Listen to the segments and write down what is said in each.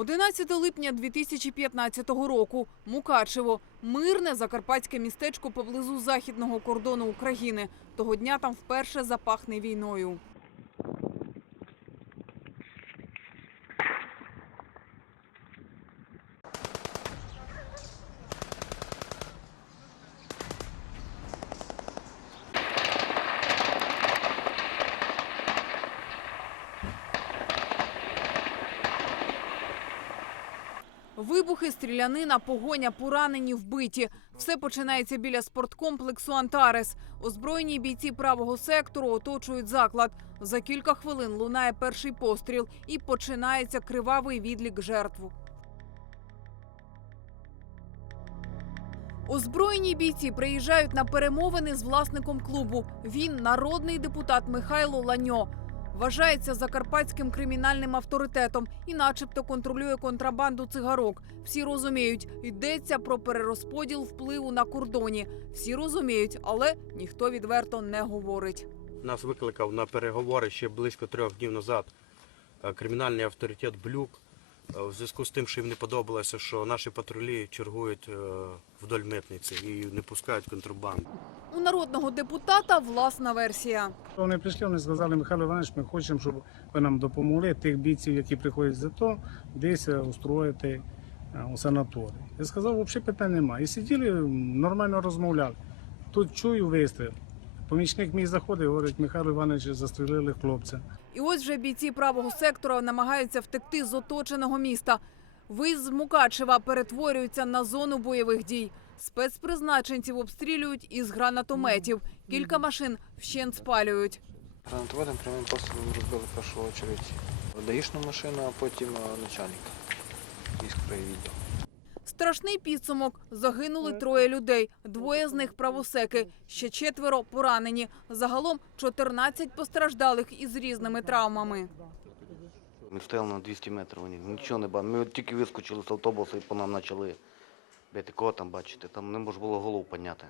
11 липня 2015 року. Мукачево. Мирне закарпатське містечко поблизу західного кордону України. Того дня там вперше запахне війною. Вибухи, стрілянина, погоня, поранені, вбиті. Все починається біля спорткомплексу Антарес. Озброєні бійці правого сектору оточують заклад. За кілька хвилин лунає перший постріл і починається кривавий відлік жертв. Озброєні бійці приїжджають на перемовини з власником клубу. Він народний депутат Михайло Ланьо. Вважається закарпатським кримінальним авторитетом і, начебто, контролює контрабанду цигарок. Всі розуміють, йдеться про перерозподіл впливу на кордоні. Всі розуміють, але ніхто відверто не говорить. Нас викликав на переговори ще близько трьох днів назад е, кримінальний авторитет Блюк. Е, В зв'язку з тим, що їм не подобалося, що наші патрулі чергують е, вдоль митниці і не пускають контрабанду. У народного депутата власна версія. Вони прийшли, вони сказали, Михайло Іванович, ми хочемо, щоб ви нам допомогли тих бійців, які приходять з АТО, десь е, устроїти е, у санаторій. Я сказав, взагалі питань немає. І сиділи, нормально розмовляли. Тут чую вистріл. Помічник мій заходить, говорить, Михайло Іванович, застрелили хлопця. І ось вже бійці правого сектора намагаються втекти з оточеного міста. Виїзд з Мукачева перетворюється на зону бойових дій. Спецпризначенців обстрілюють із гранатометів. Кілька машин вщент спалюють. Гранатометом прямим пострілом розбили першу чергу даїшну машину, а потім е, начальника міськраєвідділу. Страшний підсумок. Загинули троє людей. Двоє з них правосеки. Ще четверо поранені. Загалом 14 постраждалих із різними травмами. Ми стояли на 200 метрів, вони нічого не бачили. Ми тільки вискочили з автобуса і по нам почали бити. Кого там бачити? Там не можна було голову підняти.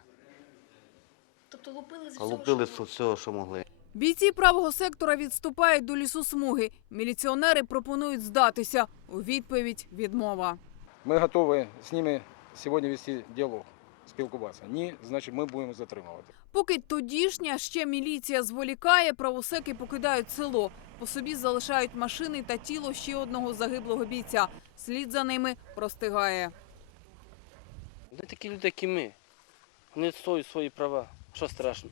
Тобто лупили з всього, лупили що з було? всього, що могли. Бійці правого сектора відступають до лісосмуги. Міліціонери пропонують здатися. У відповідь відмова. Ми готові з ними сьогодні вести діалог, спілкуватися. Ні, значить ми будемо затримувати. Поки тодішня ще міліція зволікає, правосеки покидають село. По собі залишають машини та тіло ще одного загиблого бійця. Слід за ними простигає. Вони такі люди, як і ми. Вони відстоюють свої права. Що страшно?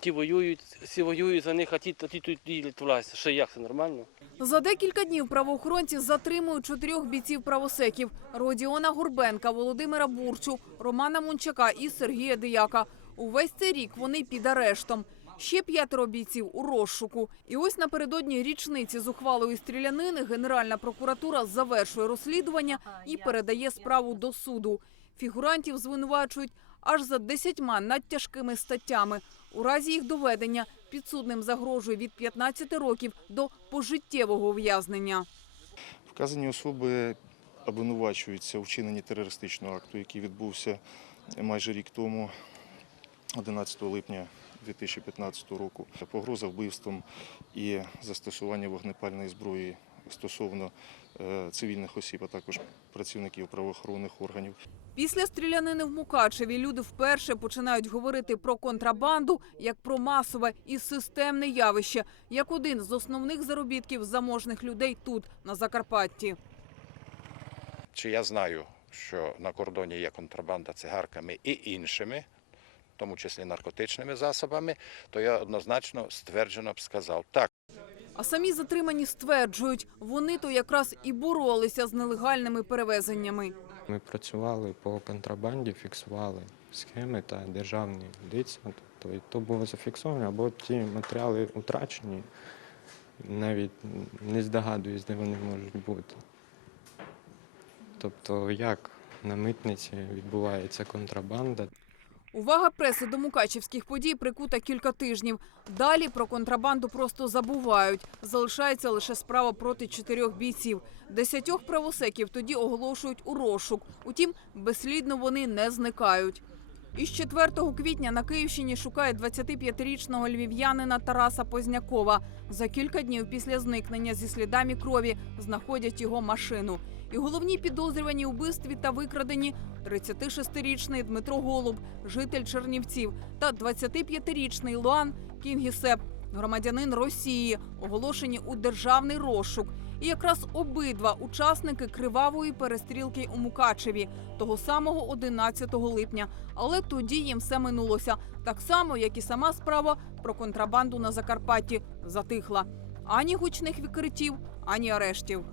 Ті воюють, всі воюють за них, а ті, ті тут ділять власть. Що як це нормально? За декілька днів правоохоронці затримують чотирьох бійців правосеків: Родіона Горбенка, Володимира Бурчу, Романа Мунчака і Сергія Дияка. Увесь цей рік вони під арештом. Ще п'ятеро бійців у розшуку. І ось напередодні річниці з ухвалою стрілянини Генеральна прокуратура завершує розслідування і передає справу до суду. Фігурантів звинувачують аж за десятьма надтяжкими статтями. У разі їх доведення підсудним загрожує від 15 років до пожиттєвого ув'язнення. Вказані особи обвинувачуються у вчиненні терористичного акту, який відбувся майже рік тому, 11 липня 2015 року. Погроза вбивством і застосування вогнепальної зброї стосовно е, цивільних осіб, а також працівників правоохоронних органів. Після стрілянини в Мукачеві люди вперше починають говорити про контрабанду як про масове і системне явище, як один з основних заробітків заможних людей тут, на Закарпатті. Чи я знаю, що на кордоні є контрабанда цигарками і іншими, в тому числі наркотичними засобами, то я однозначно стверджено б сказав так. А самі затримані стверджують, вони то якраз і боролися з нелегальними перевезеннями. Ми працювали по контрабанді, фіксували схеми та державні лиця. Тобто то було зафіксовано, або ті матеріали утрачені. Навіть не здогадуюсь, де вони можуть бути. Тобто, як на митниці відбувається контрабанда, Увага преси до мукачівських подій прикута кілька тижнів. Далі про контрабанду просто забувають. Залишається лише справа проти чотирьох бійців. Десятьох правосеків тоді оголошують у розшук. Утім, безслідно вони не зникають. Із 4 квітня на Київщині шукають 25-річного львів'янина Тараса Познякова. За кілька днів після зникнення зі слідами крові знаходять його машину. І головні підозрювані у вбивстві та викрадені 36-річний Дмитро Голуб, житель Чернівців, та 25-річний Луан Кінгісеп, громадянин Росії, оголошені у державний розшук. І якраз обидва учасники кривавої перестрілки у Мукачеві того самого 11 липня. Але тоді їм все минулося, так само, як і сама справа про контрабанду на Закарпатті затихла. Ані гучних викриттів, ані арештів.